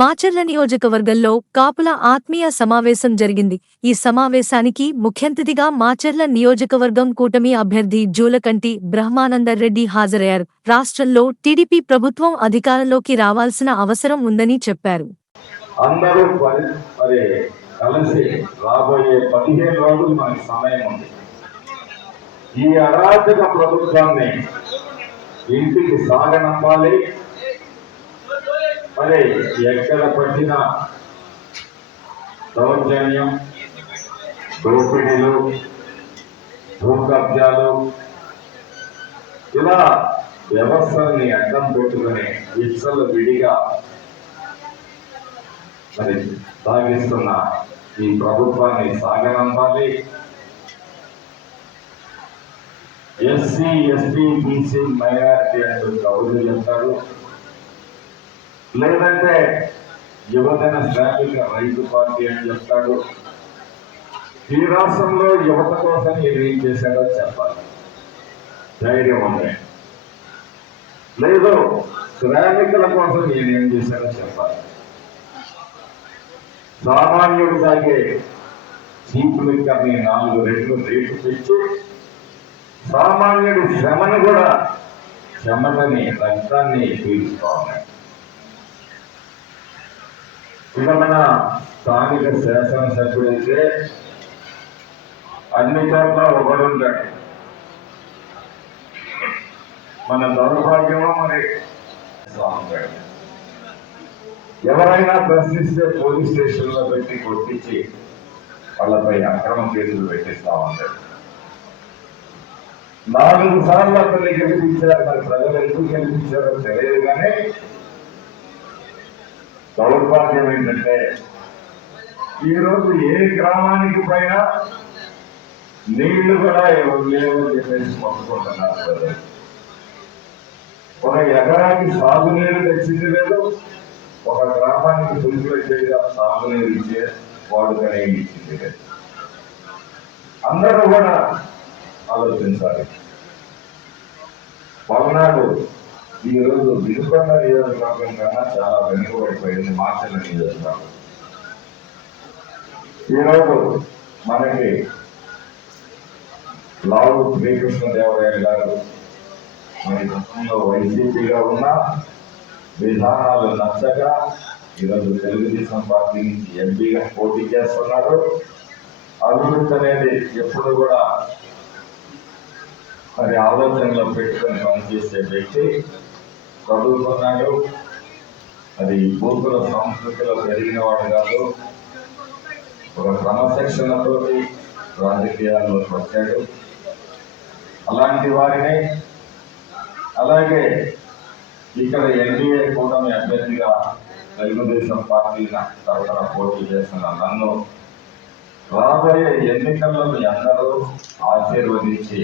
మాచర్ల నియోజకవర్గంలో కాపుల ఆత్మీయ సమావేశం జరిగింది. ఈ సమావేశానికి ముఖ్యంతిథిగా మాచర్ల నియోజకవర్గం కూటమి అభ్యర్థి జూలకంటి బ్రహ్మానందరెడ్డి హాజరయ్యారు. రాష్ట్రంలో టీడీపీ ప్రభుత్వం అధికారంలోకి రావాల్సిన అవసరం ఉందని చెప్పారు. అందరూ కలిసి రాబోయే 15 రోజులు మనకి సమయం ఉంది. ఈ అరాచక ప్రభుత్వాన్ని ఇంటికి సాగనంపాలి. మరి ఎక్కడ పట్టిన దౌర్జన్యం, దోపిడీలు, భూ కబ్జాలు, ఇలా వ్యవస్థల్ని అడ్డం పెట్టుకుని విచ్చలు విడిగా మరి సాగిస్తున్న ఈ ప్రభుత్వాన్ని సాగనంపాలి. ఎస్సీ, ఎస్టీ, బీసీ, మైనారిటీ అంటూ కబుర్లు చెప్తారు. లేదంటే యువజన శ్రామిక రైతు పార్టీ అని చెప్తాడు. ఈ రాష్ట్రంలో యువత కోసం ఏం చేశాడో చెప్పాలి. ధైర్యం ఉంది. లేదు శ్రామికుల కోసం ఏం చేశాడో చెప్పాలి. సామాన్యుడు తాగే చీప్ లిక్కర్ని 4 రెట్లు రేటు పెంచి సామాన్యుడి శ్రమను కూడా శ్రమని రక్తాన్ని పీలుస్తూ ఉన్నాయి. ఇక మన స్థానిక శాసనసభ్యుడైతే అన్ని చోట్ల ఒకడుంటాడు. మన దౌర్భాగ్యమో మరి ఎవరైనా ప్రశ్నిస్తే పోలీస్ స్టేషన్లో పెట్టి కొట్టించి వాళ్ళపై అక్రమ కేసులు పెట్టిస్తా ఉంటాడు. 4 సార్లు అతన్ని గెలిపించారు. మరి ప్రజలు ఎందుకు గెలిపించారో తెలియదు. కానీ దౌర్భాగ్యం ఏంటంటే ఈరోజు ఏ గ్రామానికి పైన నీళ్లు కూడా లేవని చెప్పేసి మొత్తుకుంటున్నారు ప్రజలు. ఒక ఎకరానికి సాగునీరు తెచ్చింది లేదు, ఒక గ్రామానికి పులిపెట్టేదిగా సాగునీరు ఇచ్చే వాడుకనే ఇచ్చింది లేదు. అందరూ కూడా ఆలోచించాలి. పల్నాడు ఈరోజు వినుకొండ నియోజకవర్గం కన్నా చాలా వెనుకబడిపోయింది మాచర్ల నియోజకవర్గం. ఈరోజు మనకి లావు శ్రీకృష్ణదేవరాయలు గారు మన గతంలో వైసీపీగా ఉన్న విధానాలు నచ్చక ఈరోజు తెలుగుదేశం పార్టీ నుంచి ఎంపీగా పోటీ చేస్తున్నారు. అభివృద్ధి అనేది ఎప్పుడు కూడా మరి ఆలోచనలో పెట్టుకొని పనిచేసే వ్యక్తి. చదువుకున్నాడు, అది పూర్వుల సంస్కృతిలో పెరిగిన వాడు కాదు. ఒక క్రమశిక్షణతో రాజకీయాల్లోకి వచ్చాడు. అలాంటి వారిని అలాగే ఇక్కడ ఎన్డీఏ కూటమి అభ్యర్థిగా తెలుగుదేశం పార్టీ తరఫున పోటీ చేస్తున్న నన్ను రాబోయే ఎన్నికల్లో మీ అందరూ ఆశీర్వదించి